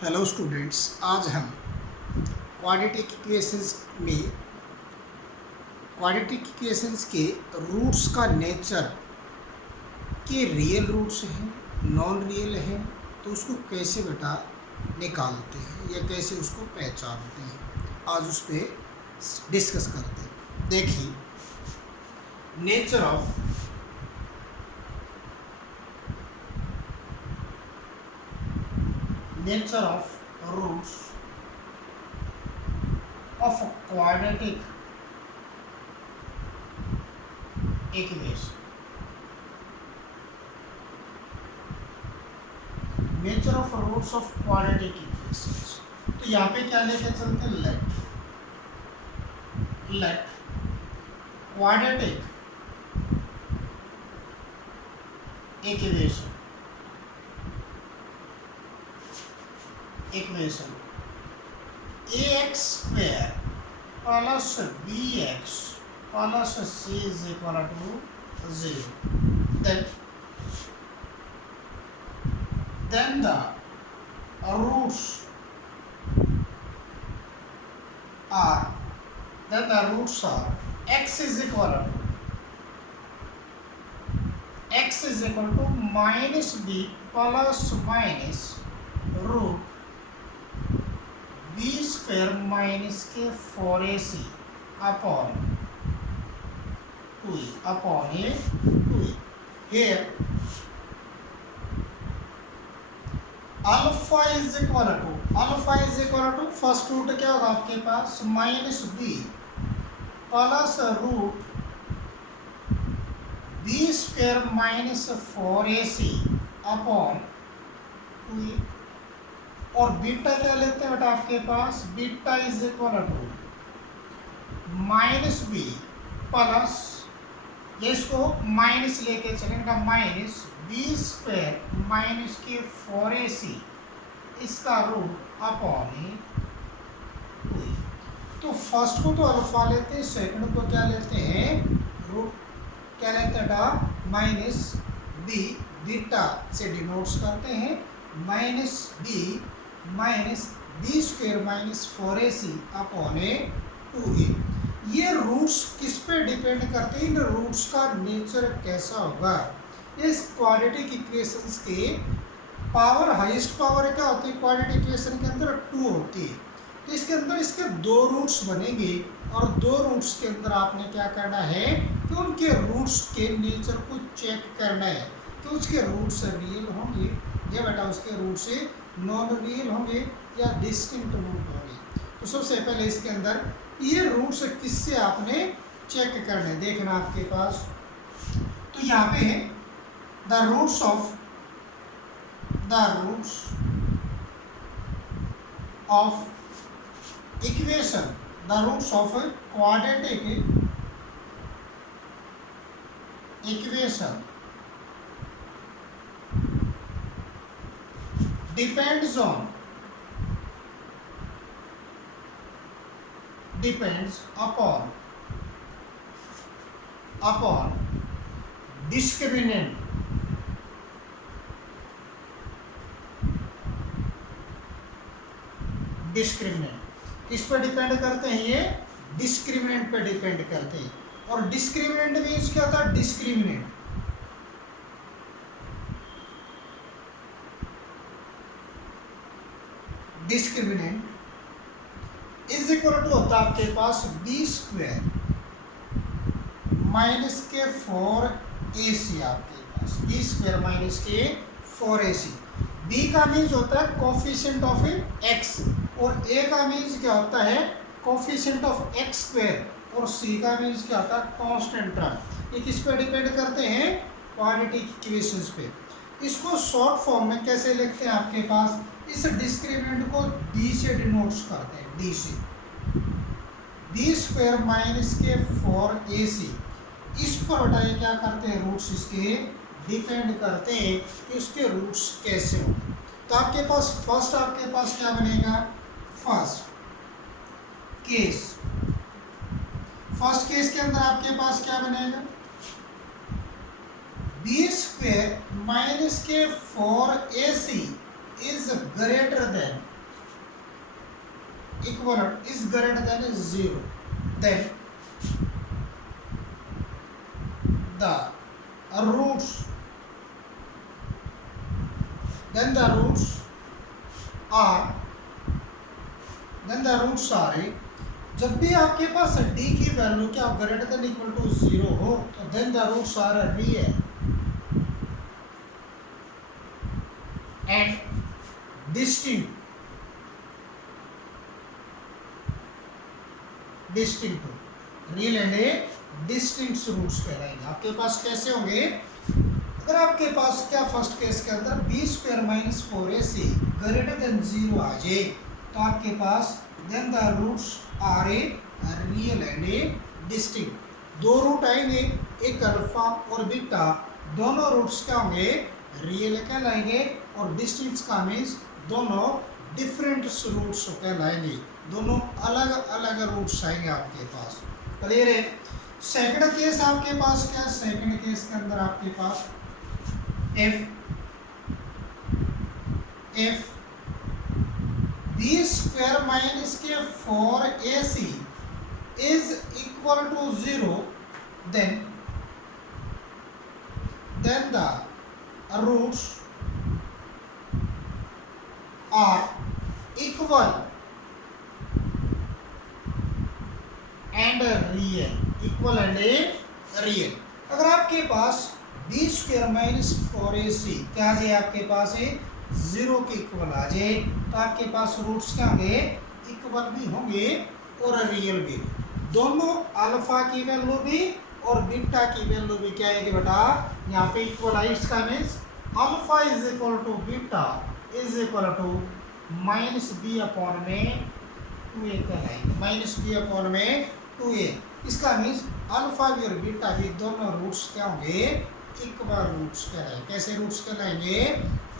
Hello students, आज हम quadratic equations में क्वाड्रेटिक इक्वेशंस के रूट्स का नेचर के रियल रूट्स हैं, नॉन रियल हैं, तो उसको कैसे बेटा निकालते हैं या कैसे उसको पहचानते हैं, आज उस पर डिस्कस करते हैं। देखिए, nature of roots of quadratic equation. Nature of roots of quadratic equations, तो यहाँ पे क्या लेके चलते हैं, let quadratic equation ax square plus bx plus c is equal to 0. Then the roots are x is equal to minus b plus minus root b square minus k 4ac upon 2e. Here alpha is equal to first root क्या होगा आपके पास, minus B plus root B square minus 4ac upon 2e। और beta क्या लेते हैं बेटा आपके पास, beta is equal to minus B plus, इसको माइनस लेके चलेंगे, माइनस बी स्क्वायर माइनस के 4ac इसका रूट अपॉन 2। तो फर्स्ट को तो अल्फा लेते हैं, सेकंड को क्या लेते हैं, रूट क्या लेते हैं, माइनस बी, बीटा से डिनोट्स करते हैं, minus B square minus 4ac upon 2a। ये रूट्स किस पे डिपेंड करते हैं, इन रूट्स का नेचर कैसा होगा। इस क्वाड्रेटिक इक्वेशंस के पावर, हाईएस्ट पावर क्या होती है क्वाड्रेटिक इक्वेशन के अंदर, 2 होती है। तो इसके अंदर इसके 2 रूट्स बनेंगे और 2 रूट्स के अंदर आपने क्या करना है कि उनके रूट्स के नेचर को चेक करना है कि उसके रूट्स रियल होंगे या बेटा उसके रूट्स नॉन रियल होंगे या डिस्टिंक्ट रूट होंगे। तो सबसे पहले इसके अंदर ये रूट्स किससे आपने चेक करना है, देखना आपके पास। तो यहाँ पे है the roots of equation, the roots of quadratic equation depends upon discriminant किस पर डिपेंड करते हैं, ये डिस्क्रिमिनेंट पर डिपेंड करते हैं। और डिस्क्रिमिनेंट मीन्स क्या होता है, डिस्क्रिमिनेंट इज इक्वल टू होता है आपके पास बी स्क्वायर माइनस के 4ac, आपके पास बी स्क्वायर माइनस के 4ac। बी का मीन्स होता है कोफिशिएंट ऑफ एक्स और ए का मीन्स क्या होता है, कोफिशिएंट ऑफ एक्स स्क्वायर, और सी का मीन्स क्या होता है, कांस्टेंट टर्म। ये किस पे डिपेंड करते हैं, क्वाड्रेटिक इक्वेशंस पे। इसको शॉर्ट फॉर्म में कैसे लिखते हैं आपके पास, इस डिस्क्रिमिनेंट को डी से डिनोट्स करते हैं, डी से, बी स्क्वायर माइनस के 4ac। इस पर बताइए क्या करते हैं, रूट्स इसके डिपेंड करते हैं कि उसके रूट्स कैसे हों। तो आपके पास फर्स्ट आपके पास क्या बनेगा, फर्स्ट केस के अंदर आपके पास क्या बनेगा, बी स्क्वायर माइनस के 4ac is greater then equivalent is greater than 0, then the roots are जब भी आपके पास d की वैल्यू क्या ग्रेटर देन इक्वल टू 0 हो तो then the roots are real and distinct real and distinct roots कहलाएंगे। आपके पास कैसे होंगे, अगर आपके पास क्या फर्स्ट केस के अंदर B square minus 4ac greater than 0 आ जाए तो आपके पास then the roots are A real and A distinct. दो रूट आएंगे, एक अल्फा और बीटा, दोनों रूट्स क्या होंगे रियल कहलाएंगे और डिस्टिंक्ट का मीन्स दोनों डिफरेंट रूट्स कहलाएंगे, दोनों अलग अलग रूट्स आएंगे आपके पास। क्लियर है। सेकंड केस आपके पास क्या, सेकंड केस के अंदर आपके पास if बी स्क्वायर माइनस के 4ac is equal to 0 then the roots are equal and real। अगर आपके पास बी स्क्वायर माइनस 4ac क्या आ जाए आपके पास है 0 के इक्वल आ जाए तो आपके पास रूट्स क्या होंगे इक्वल भी होंगे और रियल भी। दोनों अल्फा की वैल्यू भी और बीटा की वैल्यू भी क्या आएगी बेटा यहाँ पे इक्वलाइज का means alpha is equal to beta is equal to minus B upon में 2a कहलाएंगे, माइनस बी अपॉन में 2a। इसका मीन्स अल्फा भी और बीटा भी दोनों रूट्स क्या होंगे इक्वल रूट्स कहलाएंगे। कैसे रूट्स कहलाएंगे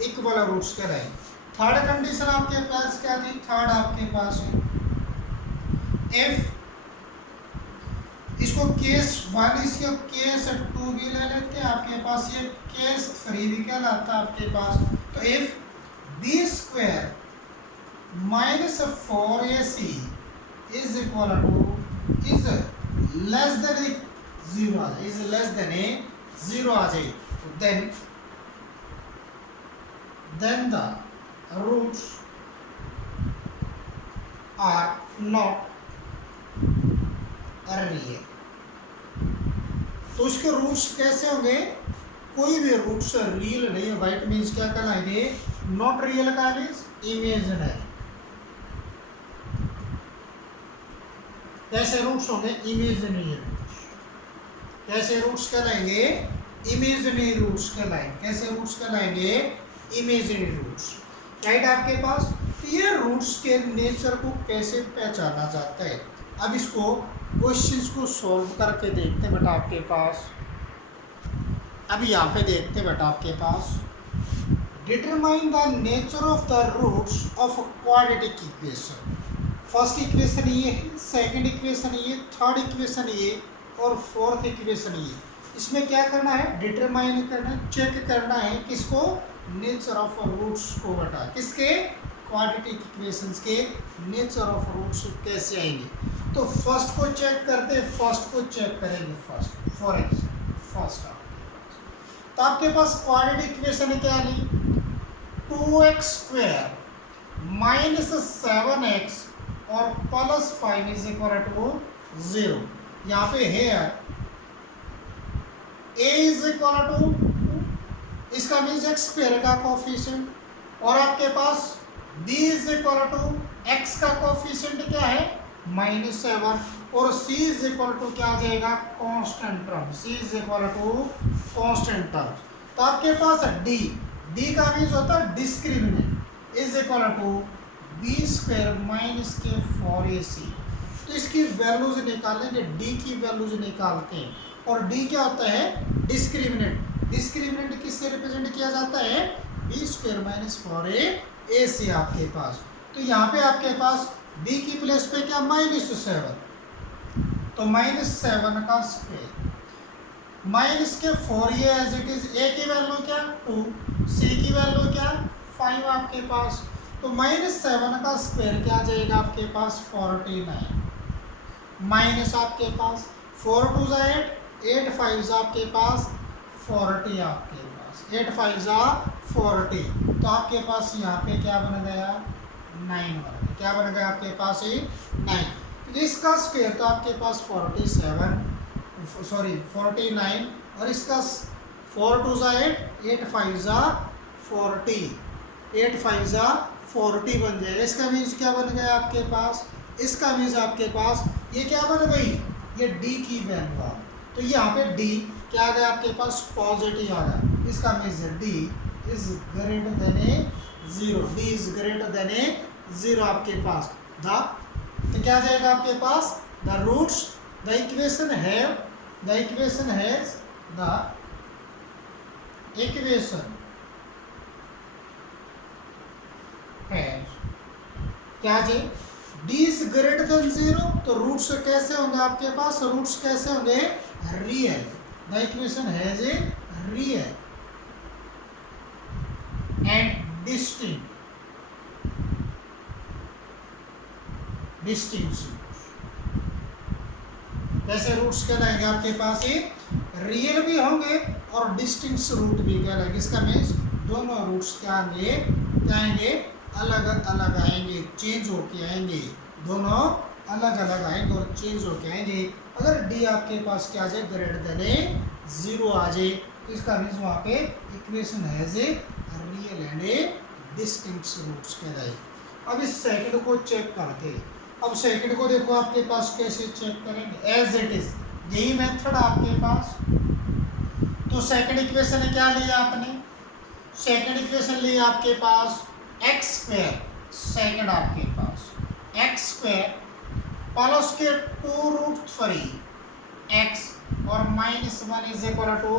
इक्वल रूट्स कहलाएंगे। थर्ड कंडीशन आपके पास क्या थी, थर्ड आपके पास है एफ, इसको केस 1 इसको केस 2 भी ले लेते हैं, आपके पास ये केस 3 भी कहलाता है आपके पास। तो F B square minus 4ac is equal to is less than 0 आ जाए, इज लेस देन 0 आ जाए तो then the roots are not real। तो इसके रूट्स कैसे होंगे, कोई भी रूट्स रियल नहीं है, वाइट मीन्स क्या कहलाएंगे नॉट रियल का मीन्स इमेजिनरी। कैसे रूट्स होंगे इमेजिनरी रूट्स, कैसे रूट्स कहलाएंगे इमेजिनरी रूट्स कहलाएंगे। कैसे रूट्स कहलाएंगे इमेजिनरी रूट्स, राइट आपके पास। ये रूट्स के नेचर को कैसे पहचाना जाता है, अब इसको क्वेश्चंस को सॉल्व करके देखते हैं बेटा आपके पास। अभी यहाँ पे देखते हैं बेटा आपके पास determine the nature of the roots of quadratic equation. First equation ये है, सेकंड इक्वेशन ये, थर्ड इक्वेशन ये और फोर्थ इक्वेशन ये। इसमें क्या करना है डिटरमाइन करना है, चेक करना है किसको नेचर ऑफ रूट्स को बेटा, किसके क्वाड्रेटिक इक्वेशंस के नेचर ऑफ रूट्स कैसे आएंगे। तो फर्स्ट को चेक करते हैं, फर्स्ट को चेक करेंगे फर्स्ट। फॉर एग्जाम्पल फर्स्ट तो आपके पास क्वाड्रेटिक इक्वेशन क्या है 2x स्क्वायर माइनस 7x और प्लस 5 इज इक्वल टू 0। यहाँ पे है a इज इक्वल टू, इसका मीन्स एक्स स्क्वायर का कोफिशिएंट और आपके पास b is equal to x का कोफिशिएंट क्या है -7 और c इज इक्वल टू क्या आ जाएगा constant term, c is equal to constant term. तो आपके पास d का मीन्स होता है discriminant is equal to b square minus के 4ac। तो इसकी वैल्यूज निकालेंगे, d की वैल्यूज निकालते हैं और d क्या होता है डिस्क्रिमिनेंट। डिस्क्रिमिनेंट किससे रिप्रेजेंट किया जाता है b स्क्वायर माइनस 4ac आपके पास। तो यहाँ पे आपके पास b की प्लेस पे क्या -7 तो -7 का स्क्वायर माइनस के 4 ये एज इट इज, a की वैल्यू क्या 2, c की वैल्यू क्या 5 आपके पास, तो -7 का स्क्वायर क्या आ जाएगा आपके पास 49, माइनस आपके पास 4 2 जा 8, 8 5 जा आपके पास 40, आपके पास 8 5 जा 40, तो आपके पास यहाँ पे क्या बन गया 9 बन गया, क्या बन गया आपके पास ये 9। तो इसका स्क्वायर तो आपके पास 49, और इसका 4 2 जा 8, 8 5 जा 40, 8 5 जा 40 बन जाएगा। इसका मीन्स क्या बन गया आपके पास, इसका मीन्स आपके पास ये क्या बन गई, ये डी की वैल्यू आ, तो यहाँ पे डी क्या आ गया आपके पास पॉजिटिव आ गया। इसका means D is greater than A 0, D is greater than A 0 आपके पास। द तो क्या जाएगा आपके पास, the roots, the equation has क्या जी, डी इज ग्रेटर देन 0, तो रूट्स कैसे होंगे आपके पास, रूट्स कैसे होंगे real, the equation has a real and distinct वैसे रूट्स कहलाएंगे आपके पास ये रियल भी होंगे और डिस्टिंक्ट रूट भी कहलाएंगे। इसका मीन्स दोनों रूट्स क्या आएंगे अलग अलग आएंगे, चेंज होके आएंगे, दोनों अलग अलग आएंगे और चेंज होके आएंगे। अगर डी आपके पास क्या आ जाए ग्रेटर देन 0 आ जाए, तो इसका मीन्स वहाँ पे equation has a real and A distinct roots कहलाए। अब इस सेकंड को चेक करते हैं। अब सेकंड को देखो आपके पास कैसे चेक करेंगे, एज इट इज यही मेथड आपके पास। तो सेकंड इक्वेशन क्या लिया आपने, सेकंड इक्वेशन लिया आपके पास एक्स स्क्वायर, सेकंड आपके पास एक्स स्क्वायर प्लस के 2√3 एक्स और -1 इज इक्वल टू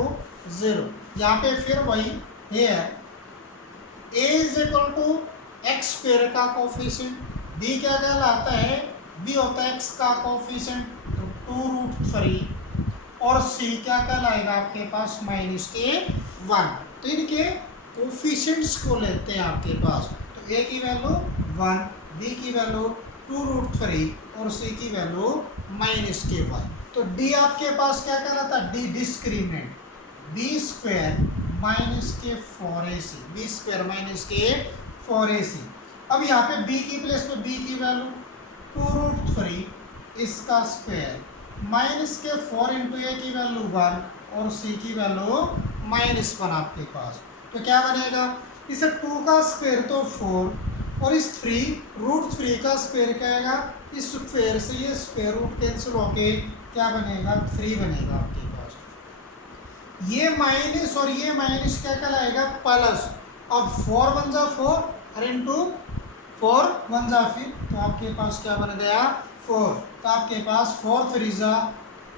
0। यहाँ पे फिर वही here a is equal to x square का कोफिशिएंट, b क्या कहलाता है, b होता है x का कोफिशिएंट, तो 2√3, और c क्या कहलाएगा आपके पास -1। तो इनके कोफिशिएंट्स को लेते हैं आपके पास, तो a की वैल्यू 1, b की वैल्यू 2√3 और c की वैल्यू -1। तो d आपके पास क्या कहलाता है, d discriminant, b square -4ac, b square -4ac। अब यहाँ पे b की प्लेस पे b की वैल्यू 2√3 इसका स्क्वायर -4 इंटू a की वैल्यू 1 और c की वैल्यू -1 आपके पास। तो क्या बनेगा, इस 2 का स्क्वायर तो 4 और इस 3√3 का स्क्वायर क्या आएगा, इस स्क्वायर से ये स्क्वायर रूट कैंसिल होके क्या बनेगा 3 बनेगा आपके पास। ये माइनस और ये माइनस क्या कहलाएगा प्लस। अब 4 1 जा 4 और इंटू 4 1 जा फिर, तो आपके पास क्या बन गया 4। तो आपके पास 4 3 जा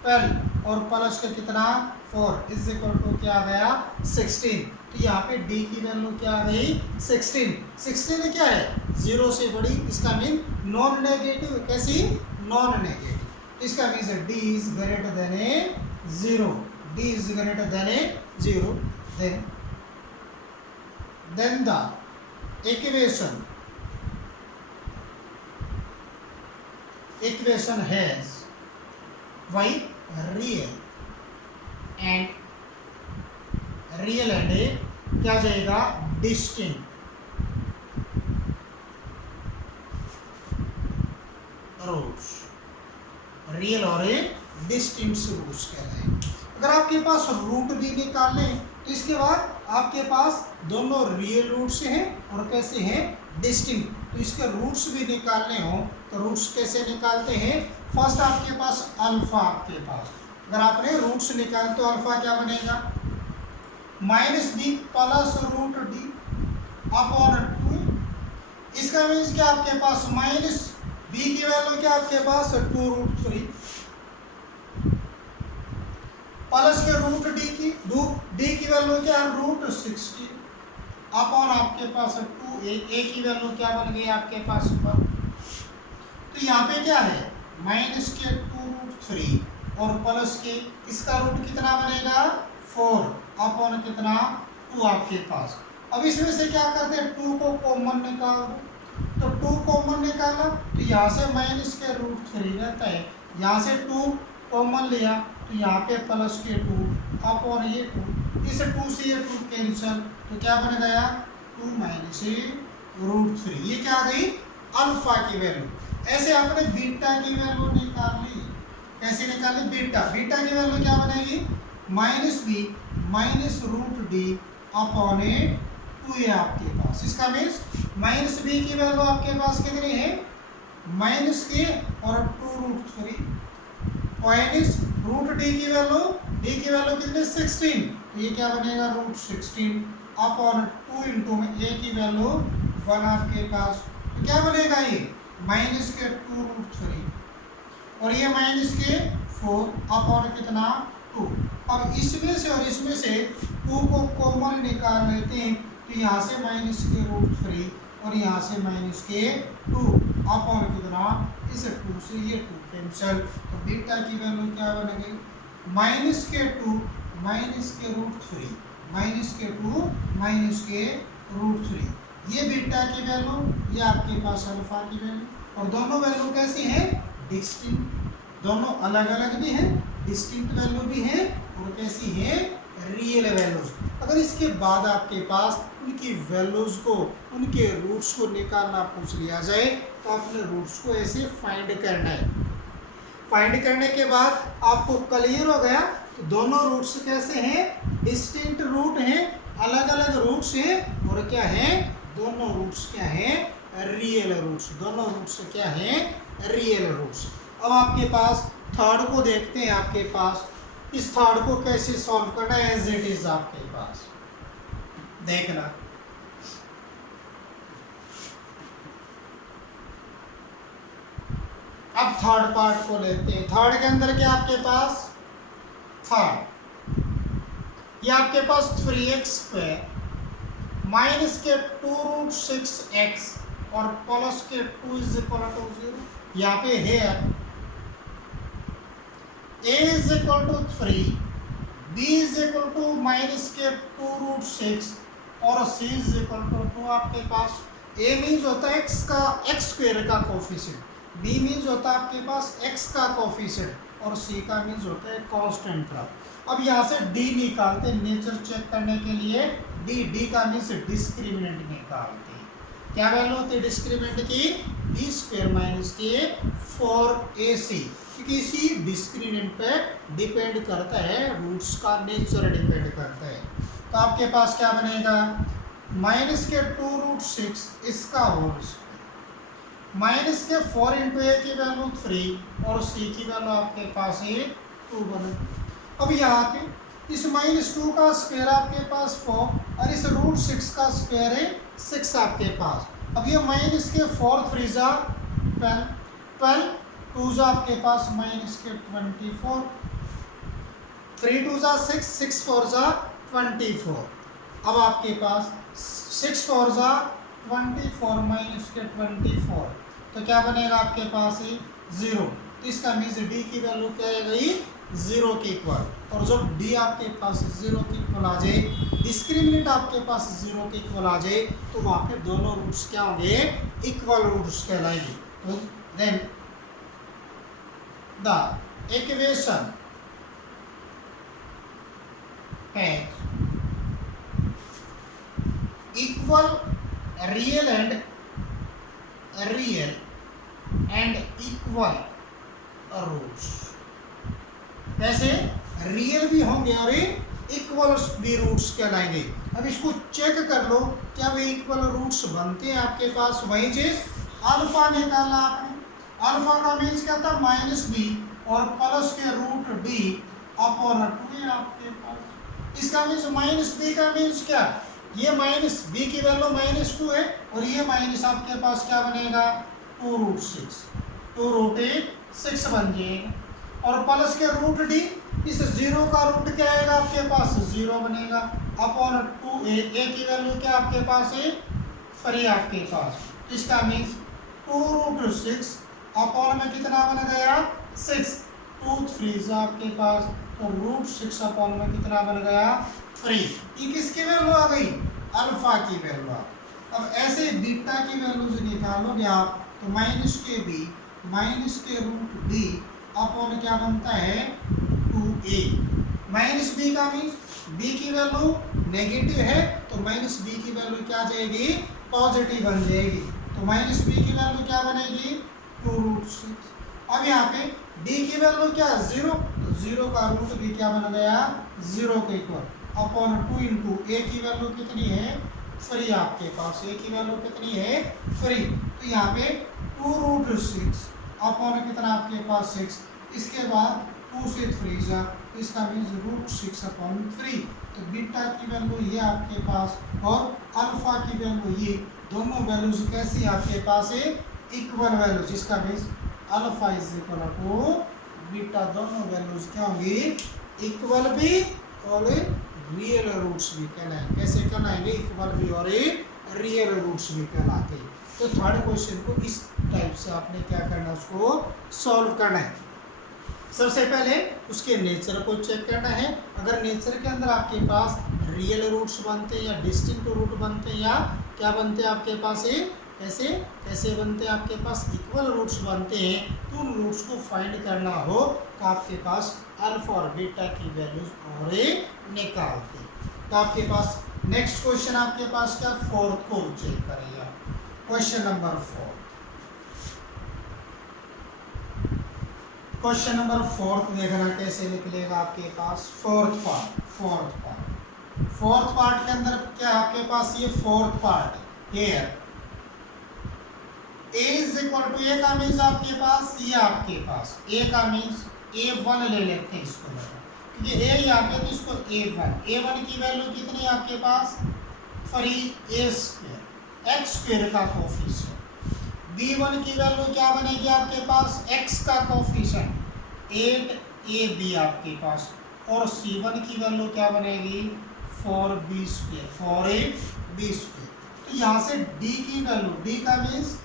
12 और प्लस का कितना 4 इज इक्वल टू क्या आ गया 16। तो यहाँ पे d की वैल्यू क्या आ गई 16। 16 क्या है 0 से बड़ी, इसका मीन नॉन नेगेटिव, कैसी नॉन नेगेटिव। इसका mean d is greater than A 0, d is greater than a 0, then the equation has y real and a क्या जाएगा distinct रूट्स, रियल और ए डिस्टिंक्ट रूट्स कहलाएंगे। अगर आपके पास रूट भी निकालने तो इसके बाद आपके पास दोनों रियल रूट्स हैं और कैसे हैं डिस्टिंक्ट। तो इसके रूट्स भी निकालने हो तो रूट्स कैसे निकालते हैं, फर्स्ट आपके पास अल्फा, आपके पास अगर आपने रूट्स निकाले तो अल्फा क्या बनेगा -b प्लस √d अपॉन 2। इसका मीन्स क्या आपके पास -b की वैल्यू क्या आपके पास 2√3 प्लस के √d की वैल्यू क्या है √16 अपॉन आपके पास 2a की वैल्यू क्या बन गई आपके पास 1। तो यहाँ पे क्या है माइनस के 2√3 और प्लस के इसका रूट कितना बनेगा 4 अपॉन कितना 2 आपके पास। अब इसमें से क्या करते हैं, 2 को कॉमन निकाल दो। तो 2 कॉमन निकाला तो यहाँ से माइनस के रूट 3 रहता है, यहाँ से 2 कॉमन लिया तो यहाँ पे प्लस के 2 अब और ये 2, इस 2 से ये 2 कैंसिल, तो क्या बन गया 2 माइनस रूट 3। ये क्या आ गई अल्फा की वैल्यू। ऐसे आपने बीटा की वैल्यू निकाल ली। कैसे निकाली, बीटा की वैल्यू क्या बनेगी minus B minus root D upon A 2 है आपके पास। इसका मीन्स माइनस बी की वैल्यू आपके पास कितनी है माइनस के और 2 रूट 3 माइनस रूट डी की वैल्यू कितनी 16, तो ये क्या बनेगा रूट 16 अपॉन 2 इंटू में ए की वैल्यू 1 आपके पास, तो क्या बनेगा ये माइनस के 2 रूट 3 और ये माइनस के 4 अपॉन कितना 2। अब इसमें से और इसमें से 2 को कॉमन निकाल लेते हैं, तो यहाँ से माइनस के रूट 3 और यहाँ से माइनस के 2 अपॉन कितना इस 2 से ये 2 कैंसिल, तो बीटा की वैल्यू क्या बनेगी माइनस के 2 माइनस के रूट 3 माइनस के 2 माइनस के रूट 3। ये बीटा की वैल्यू, ये आपके पास अल्फा की वैल्यू, और दोनों वैल्यू कैसी हैं डिस्टिंक्ट, दोनों अलग अलग भी हैं, डिस्टिंक्ट वैल्यू भी है और कैसी है रियल वैल्यूज। अगर इसके बाद आपके पास उनकी वैल्यूज को उनके रूट्स को निकालना पूछ लिया जाए तो आपने रूट्स को ऐसे फाइंड करना है। फाइंड करने के बाद आपको क्लियर हो गया तो दोनों रूट्स कैसे हैं डिस्टिंक्ट रूट हैं, अलग अलग रूट्स हैं, और क्या है दोनों रूट्स क्या है रियल रूट्स, दोनों रूट्स क्या है रियल रूट्स। अब आपके पास थर्ड को देखते हैं, आपके पास इस थर्ड को कैसे सॉल्व करना है एज इट इज आपके पास देखना। अब थर्ड पार्ट को लेते हैं। थर्ड के अंदर क्या आपके पास थर्ड ये आपके पास 3x² माइनस के 2 रूट 6x और प्लस के 2 इज इक्वल टू 0। यहाँ पे है a is equal to 3, b is equal to minus के 2 रूट 6 और c इज इक्वल टू 2। आपके पास a मीन्स होता है x² का कोफिशिएंट, b मीन्स होता है आपके पास x का कोफिशिएंट और c का मीन्स होता है कांस्टेंट टर्म। अब यहाँ से d निकालते नेचर चेक करने के लिए, d का मीन्स डिस्क्रिमिनेंट निकालते हैं। क्या वैल्यू होती है डिस्क्रिमिनेंट की b² माइनस के 4ac, क्योंकि इसी डिस्क्रिमिनेंट पे डिपेंड करता है रूट्स का नेचर डिपेंड करता है। तो आपके पास क्या बनेगा माइनस के 2 रूट 6 इसका होल स्क्वायर माइनस के 4 इंटू ए की वैल्यू 3 और सी की वैल्यू आपके पास है 2 बने। अब यहाँ पे इस माइनस 2 का स्क्वायर आपके पास 4 और इस रूट 6 का स्क्वायर है 6 आपके पास। अब ये माइनस के 4 3 जा 12 2 जा आपके पास माइनस के 24 3 2 जा 6 6 4 जा 24। अब आपके पास 6 4 जा 24 माइनस के 24, तो क्या बनेगा आपके पास ही 0। तो इसका मीन्स डी की वैल्यू क्या आ गई 0 के इक्वल, और जब डी आपके पास 0 के इक्वल आ जाए, डिस्क्रिमिनेंट आपके पास 0 के इक्वल आ जाए, तो वहाँ पे दोनों रूट्स क्या होंगे इक्वल रूट्स कहलाएंगे। तो देन द इक्वेशन है equal real and equal roots. वैसे रियल भी होंगे और इक्वल भी रूट्स कहलाएंगे। अब इसको चेक कर लो क्या वे इक्वल रूट्स बनते हैं आपके पास। वही चीज अल्फा निकाला आपने, अल्फा का मीन्स क्या था माइनस बी और प्लस के रूट डी अपॉन 2 है आपके पास। इसका मीन्स माइनस बी का मीन्स क्या, ये माइनस बी की वैल्यू माइनस 2 है और ये माइनस आपके पास क्या बनेगा 2 रूट 6, 2 रूट 6 बन जाएगा, और प्लस के रूट डी, इस 0 का रूट क्या आएगा आपके पास 0 बनेगा अपॉन 2a, a की वैल्यू क्या आपके पास है 3 आपके पास। इसका मीन्स 2 रूट 6 अपॉन में कितना बन गया 6, 2 3 आपके पास, तो रूट 6 अपॉन में कितना बन गया 3। ये किसकी वैल्यू आ गई अल्फा की वैल्यू आप। अब ऐसे बीटा की वैल्यूज निकालोगे आप तो माइनस के बी माइनस के रूट बी अपॉन क्या बनता है 2a। माइनस बी का मीन बी की वैल्यू नेगेटिव है तो माइनस बी की वैल्यू क्या आ जाएगी पॉजिटिव बन जाएगी। तो माइनस बी की वैल्यू क्या बनेगी 2√6। अब यहाँ पे डी की वैल्यू क्या 0 तो 0 का रूट भी क्या बन गया 0 के इक्वल अपॉन 2 इंटू ए की वैल्यू कितनी है फ्री आपके पास ए की वैल्यू कितनी है फ्री। तो यहाँ पे 2√6 अपॉन कितना आपके पास 6 इसके बाद 2 से 3 जा इसका मीन्स √6 अपॉन 3। तो बीटा की वैल्यू ये आपके पास और अल्फा की वैल्यू ये दोनों वैल्यूज कैसी आपके पास है इक्वल वैल्यू जिसका means alpha is equal to beta दोनों वैल्यूज क्या होंगी इक्वल भी और रियल रूट्स भी कहलाएंगे। कैसे कहलाएंगे इक्वल भी और रियल रूट्स भी कहलाते हैं। तो थर्ड क्वेश्चन को इस टाइप से आपने क्या करना उसको सॉल्व करना है। सबसे पहले उसके नेचर को चेक करना है। अगर नेचर के अंदर आपके पास रियल रूट्स बनते हैं या डिस्टिंक्ट रूट बनते हैं या क्या बनते हैं आपके पास कैसे कैसे बनते हैं आपके पास इक्वल रूट्स बनते हैं तो उन रूट्स को फाइंड करना हो तो आपके पास अल्फा और बीटा की वैल्यूज और निकालते। तो आपके पास नेक्स्ट क्वेश्चन आपके पास क्या फोर्थ को चेक करेंगे क्वेश्चन नंबर 4। क्वेश्चन नंबर 4 देखना कैसे निकलेगा आपके पास फोर्थ पार्ट के अंदर क्या आपके पास ये fourth part here a is equal to A का मीन्स आपके पास ये आपके पास a का मीन्स a1 ले लेते हैं इसको क्योंकि a यहाँ पे तो इसको a1 की वैल्यू कितनी है आपके पास three a square x square का कोफिशिएंट b1 की वैल्यू क्या बनेगी आपके पास x का कोफिशिएंट 8ab आपके पास और c1 की वैल्यू क्या बनेगी 4b स्क्वायर तो यहाँ से d की वैल्यू d का मीन्स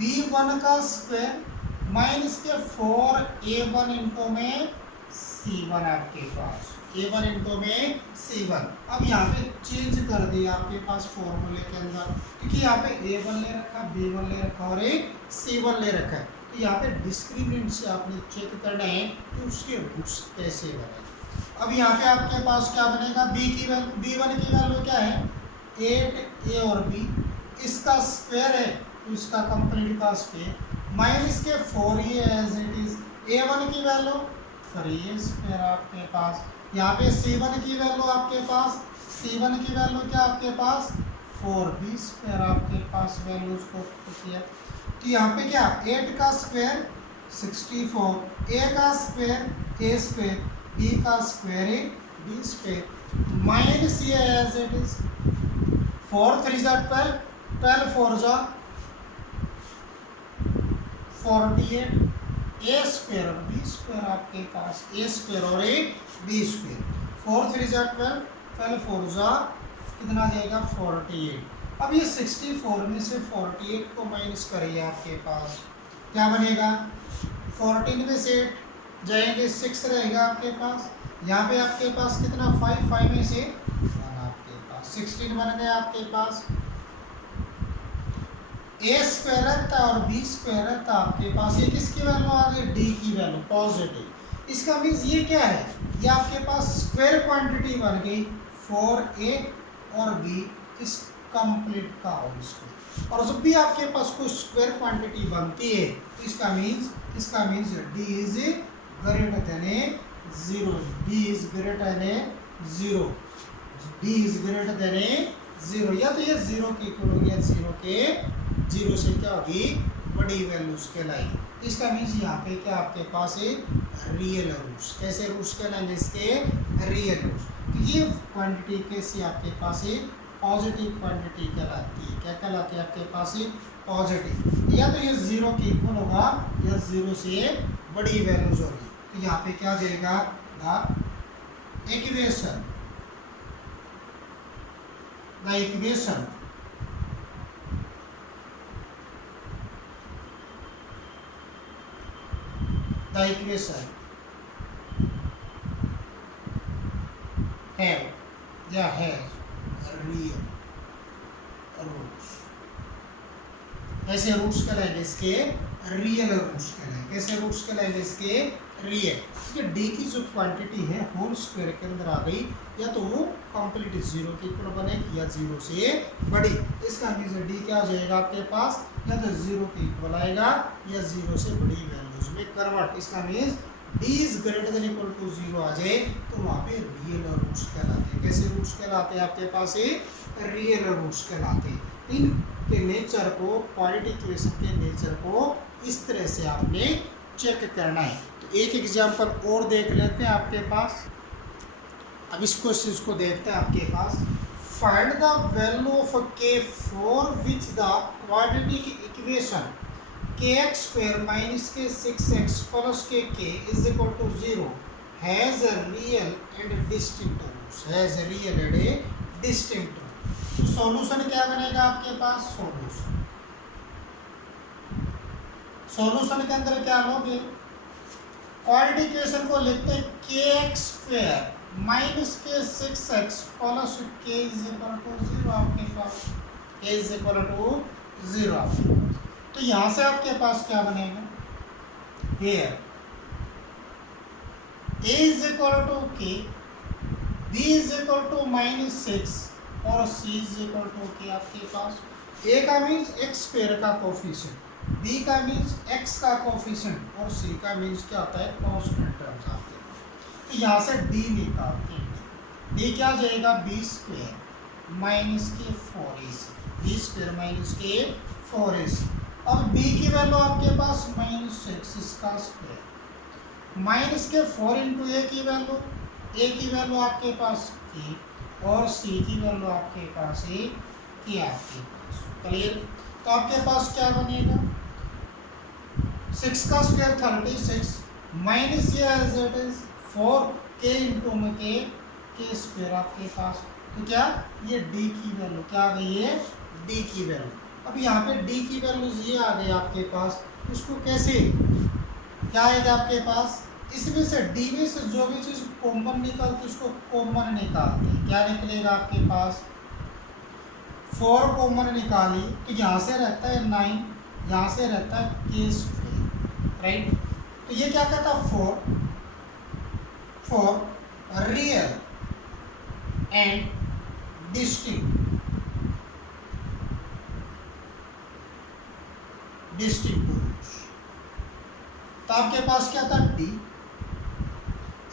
b1 का स्क्वायर माइनस के 4a1 इंटू में c1 आपके पास a1 इंटू में c1। अब यहाँ पे चेंज कर दिया आपके पास फॉर्मूले के अंदर क्योंकि यहाँ पे a1 ले रखा b1 ले रखा और एक c1 ले रखा है। तो यहाँ पे डिस्क्रिमिनेंट से आपने चेक करना है कि उसके रूट्स कैसे बने। अब यहाँ पे आपके पास क्या बनेगा b1 की वैल्यू क्या है 8a और b इसका स्क्वायर है तो इसका कंप्लीट का स्क्वायर माइनस के 4a as it is a1 की वैल्यू 3a स्क्वायर आपके पास। यहाँ पे c1 की वैल्यू आपके पास c1 की वैल्यू क्या आपके पास 4b स्क्वायर आपके पास वैल्यूज को किया। तो यहाँ पे क्या 8 का स्क्वायर 64 a का स्क्वायर a स्क्वायर b का स्क्वायर है b स्क्वायर माइनस ये एज इट इज 4 3 जा 12 4 जा 48 a स्क्वायर और b स्क्वायर आपके पास a स्क्वायर और एक b स्क्वायर 4 3 जा 12 12 4 जा कितना जाएगा 48। अब ये 64 में से 48 को माइनस करिए आपके पास क्या बनेगा 14 में से 8 जाएंगे 6 रहेगा आपके पास। यहाँ पे आपके पास कितना 5 में से 1 आपके पास 16 बन गया आपके पास। a स्क्वायर रहता और b स्क्वायर रहता आपके पास ये किसकी वैल्यू आ गई d की वैल्यू पॉजिटिव। इसका मीन्स ये क्या है ये आपके पास स्क्वायर क्वांटिटी बन गई 4a और b इस कंप्लीट का होल स्क्वायर। और जब भी आपके पास कोई स्क्वायर क्वांटिटी बनती है तो इसका means d is greater than 0 d is greater than 0 d is greater than 0 या तो ये 0 के इक्वल हो गया 0 से क्या होगी बड़ी वैल्यूज कहलाएगी। इसका मीन्स यहाँ पे क्या आपके पास है रियल रूट्स। कैसे रूट्स कहलाएंगे इसके रियल रूट्स क्योंकि ये क्वांटिटी कैसी आपके पास है पॉजिटिव क्वांटिटी कहलाती है। क्या कहलाती है आपके पास है पॉजिटिव या तो ये 0 के इक्वल होगा या 0 से बड़ी वैल्यूज होगी। तो यहाँ पे क्या देगा the equation have real roots. कैसे रूट्स कहलाएंगे इसके? रियल रूट्स कहलाएंगे। कैसे रूट्स कहलाएंगे इसके? रियल। ठीक है, डी की जो क्वांटिटी है होल स्क्वायर के अंदर आ गई, या तो वो कंप्लीट जीरो के इक्वल बनेगी या जीरो से बड़ी। इसका मीन्स डी क्या हो जाएगा आपके पास? या तो जीरो के इक्वल आएगा या जीरो से बड़ी वैल्यूज में कन्वर्ट। इसका means D is greater than equal to zero आ जाए तो वहाँ पे रियल रूट्स कहलाते हैं। कैसे रूट्स कहलाते हैं आपके पास? ये रियल रूट्स कहलाते हैं। इनके नेचर को, क्वाड्रेटिक इक्वेशन के नेचर को इस तरह से आपने चेक करना है। तो एक एग्जांपल और देख लेते हैं आपके पास। अब इस क्वेश्चन को देखते हैं आपके पास। फाइंड द वैल्यू ऑफ के for which the quadratic equation kx square minus k 6x plus k is equal to 0 has a real and distinct roots. Has a real and a distinct root. तो solution क्या बनेगा आपके पास? Solution के अंदर क्या लोगे? Quadratic equation को लिखते हैं kx square minus k 6x plus k is equal to 0 आपके पास। k is equal to 0 आपके पास। तो यहां से आपके पास क्या बनेगा? Here a is equal to k, b is equal to -6 और c is equal to k आपके पास। a का मीन्स x स्क्वायर का कोफिशिएंट, b का मीन्स x का कोफिशिएंट और c का मीन्स क्या होता है? कांस्टेंट टर्म्स आते हैं। तो यहाँ से d निकालते हैं। d क्या हो जाएगा? b स्क्वायर माइनस के 4ac, b स्क्वायर माइनस के 4ac। अब b की वैल्यू आपके पास -6 इसका स्क्वायर माइनस के 4 इंटू a की वैल्यू, a की वैल्यू आपके पास k और c की वैल्यू आपके पास k आपके पास। क्लियर? तो आपके पास क्या बनेगा? 6 का स्क्वायर 36 माइनस ये as it is 4k into में k स्क्वायर आपके पास। तो क्या ये d की वैल्यू क्या आ गई है? d की वैल्यू। अब यहाँ पे d की वैल्यूज ये आ गई आपके पास। उसको कैसे क्या आएगा आपके पास? इसमें से d में से जो भी चीज कॉमन निकलती है उसको कॉमन निकालते हैं। क्या निकलेगा आपके पास? 4 कॉमन निकाली तो यहाँ से रहता है 9, यहाँ से रहता है k स्क्वायर, राइट? तो ये क्या कहता है? 4 रियल एंड डिस्टिंक्ट रूट्स। तो आपके पास क्या था? d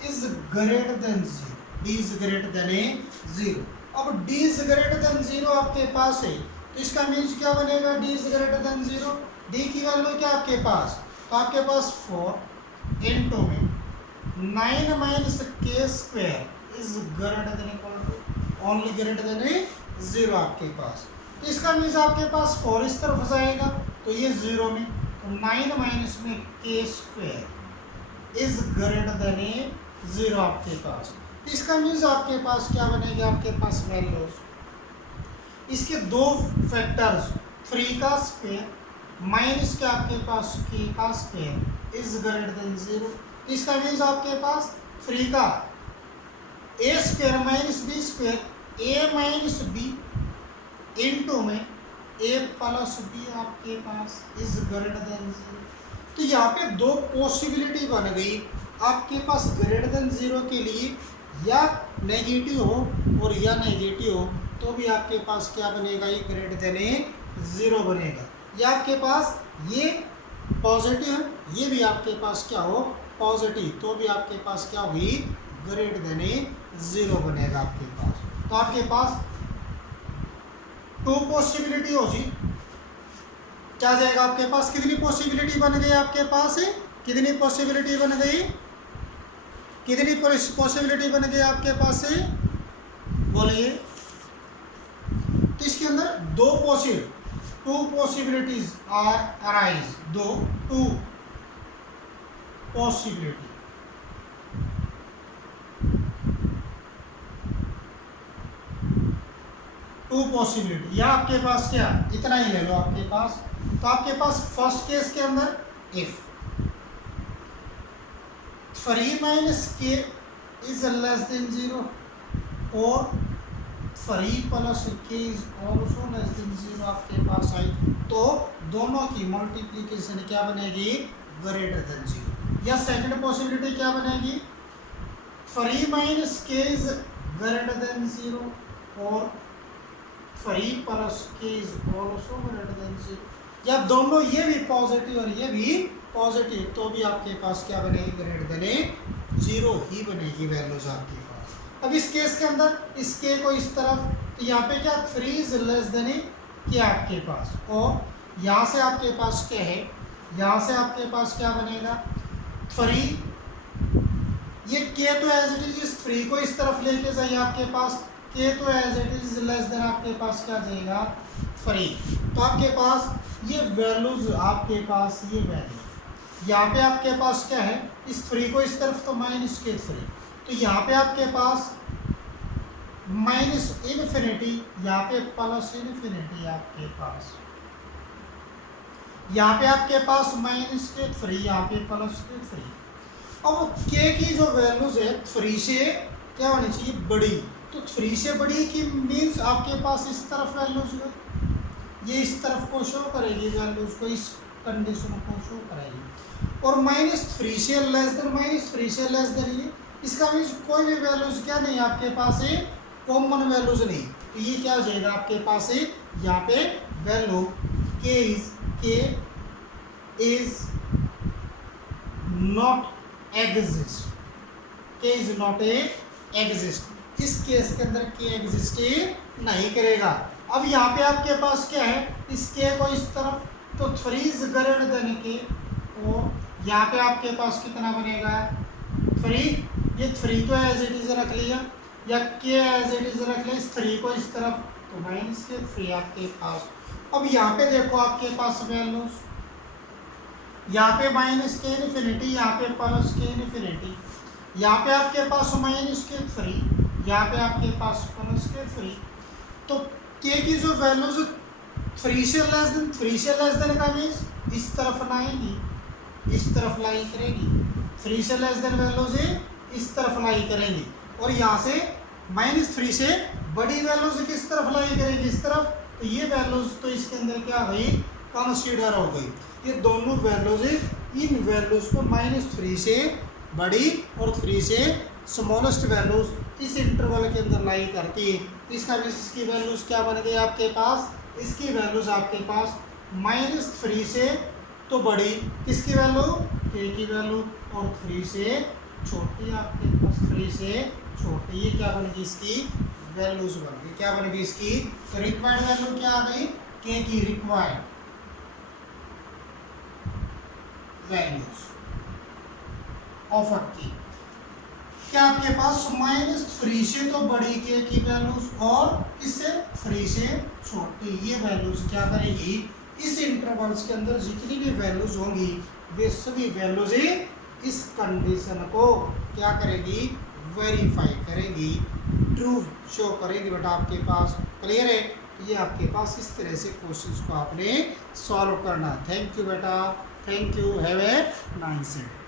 is greater than 0, d is greater than 0। अब d इज ग्रेटर देन 0 आपके पास है तो इसका मीन्स क्या बनेगा? d is greater than 0। d की वैल्यू क्या आपके पास? तो आपके पास 4 इंटू में 9 minus k square is greater than equal to only greater than 0 आपके पास। तो इसका मीन्स आपके पास 4 इस तरफ जाएगा तो ये 0 में, तो 9 माइनस में k square is greater than 0 आपके पास। इसका मीन्स आपके पास क्या बनेगा? आपके पास वैल्यूज इसके दो फैक्टर्स 3 का स्क्वायर माइनस के आपके पास k का स्क्वायर इज ग्रेटर देन 0। इसका मीन्स आपके पास 3 का a square minus b square a minus b into में a प्लस b आपके पास इज ग्रेटर देन 0। तो यहाँ पे दो पॉसिबिलिटी बन गई आपके पास ग्रेटर देन 0 के लिए, या नेगेटिव हो और या नेगेटिव हो तो भी आपके पास क्या बनेगा? ये ग्रेटर देन 0 बनेगा। या आपके पास ये पॉजिटिव है, ये भी आपके पास क्या हो? पॉजिटिव, तो भी आपके पास क्या होगी? ग्रेटर देन 0 बनेगा आपके पास। तो आपके पास 2 पॉसिबिलिटी होगी। क्या जाएगा आपके पास? कितनी पॉसिबिलिटी बन गई आपके पास? कितनी पॉसिबिलिटी बन गई? कितनी पॉसिबिलिटी बन गई आपके पास? बोलिए। तो इसके अंदर 2 possibilities are arise. 2 possibility. Possibility या आपके पास क्या? इतना ही ले लो आपके पास। तो आपके पास फर्स्ट केस के अंदर if 3 minus k is less than 0 और फ्री प्लस के इज ऑल्सो लेस देन 0 आपके पास आई, तो दोनों की मल्टीप्लीकेशन क्या बनेगी, ग्रेटर देन 0। या सेकंड पॉसिबिलिटी क्या बनेगी, फ्री माइनस के इज ग्रेटर देन 0 और फ्री प्लस के इज ऑल्सो ग्रेटर देन 0, या दोनों ये भी पॉजिटिव और ये भी पॉजिटिव, तो भी आपके पास क्या बनेगी, ग्रेटर देन 0 ही बनेगी वैल्यूज आपके पास। अब इस केस के अंदर इस के को इस तरफ, तो यहाँ पे क्या फ्री इज लेस देन के आपके पास, और यहाँ से आपके पास क्या है, यहाँ से आपके पास क्या बनेगा, फ्री, ये के तो एज इट इज इस फ्री को इस तरफ लेके जाइए आपके पास, के तो as it is less than आपके पास क्या जाएगा, फ्री, तो आपके पास ये वैल्यूज, आपके पास ये वैल्यूज, यहाँ पे आपके पास क्या है, इस फ्री को इस तरफ तो माइनस के फ्री, तो यहाँ पे आपके पास माइनस इन्फिनिटी, यहाँ पे प्लस इन्फिनिटी आपके पास, यहाँ पे आपके पास माइनस के फ्री, यहाँ पे प्लस के फ्री। अब के की जो वैल्यूज है फ्री से क्या होनी चाहिए, बड़ी, तो फ्री से बड़ी की मीन्स आपके पास इस तरफ वैल्यूज है, ये इस तरफ को शो करेगी वैल्यूज को, इस कंडीशन को शो करेगी, और माइनस फ्री से लेस देन, माइनस फ्री से लेस देन, ये इसका मीन्स कोई भी वैल्यूज क्या नहीं आपके पास है, कॉमन वैल्यूज नहीं, तो ये क्या हो जाएगा आपके पास है, यहाँ पे वैल्यू के इज नॉट एग्जिस्ट, के इज नॉट ए एग्जिस्ट, इस केस के अंदर के एग्जिस्ट नहीं करेगा। अब यहाँ पे आपके पास क्या है, इस के को इस तरफ, तो फ्री इज ग्रेटर देन के, और यहाँ पे आपके पास कितना बनेगा, फ्री, ये फ्री तो एज इट इज रख लिया, या के एज इट इज रख लिया, इस फ्री को इस तरफ, तो माइनस के फ्री आपके पास। अब यहाँ पे देखो आपके पास वैल्यूज, यहाँ पे माइनस के इन्फिनिटी, यहाँ पे प्लस के इन्फिनिटी, यहाँ पे आपके पास माइनस के फ्री, यहाँ पे आपके पास प्लस के फ्री, तो के की जो वैल्यूज फ्री से लेस देन, फ्री से लेस देन का मीन्स इस तरफ लाएंगी, इस तरफ लाई करेगी, फ्री से लेस देन वैल्यूज इस तरफ लाई करेंगी, और यहाँ से माइनस फ्री से बड़ी वैल्यूज किस तरफ लाई करेगी, इस तरफ, तो ये वैल्यूज तो इसके अंदर क्या हुई, कंसीडर हो गई, ये दोनों वैल्यूज, इन वैल्यूज को माइनस फ्री से बड़ी और फ्री से स्मॉलेस्ट वैल्यूज इस इंटरवल के अंदर लाई करती है, इसका मीन्स इसकी वैल्यूज क्या बन गई आपके पास, इसकी वैल्यूज आपके पास माइनस फ्री से तो बड़ी, किसकी वैल्यू, के की वैल्यू, और फ्री से छोटी आपके पास, फ्री से छोटी, ये क्या बन गई, इसकी वैल्यूज बन गई, क्या बन गई इसकी, तो रिक्वायर्ड वैल्यू क्या आ गई, के की रिक्वायर्ड वैल्यूज ऑफ अ की, क्या आपके पास माइनस फ्री से तो बड़ी के की वैल्यूज और इससे फ्री से छोटी, ये वैल्यूज क्या करेगी, इस इंटरवल्स के अंदर जितनी भी वैल्यूज होंगी वे सभी वैल्यूज इस कंडीशन को क्या करेगी, वेरीफाई करेगी, ट्रू शो करेगी। बेटा आपके पास क्लियर है, ये आपके पास इस तरह से क्वेश्चंस को आपने सॉल्व करना। थैंक यू बेटा, thank you, have a nice day.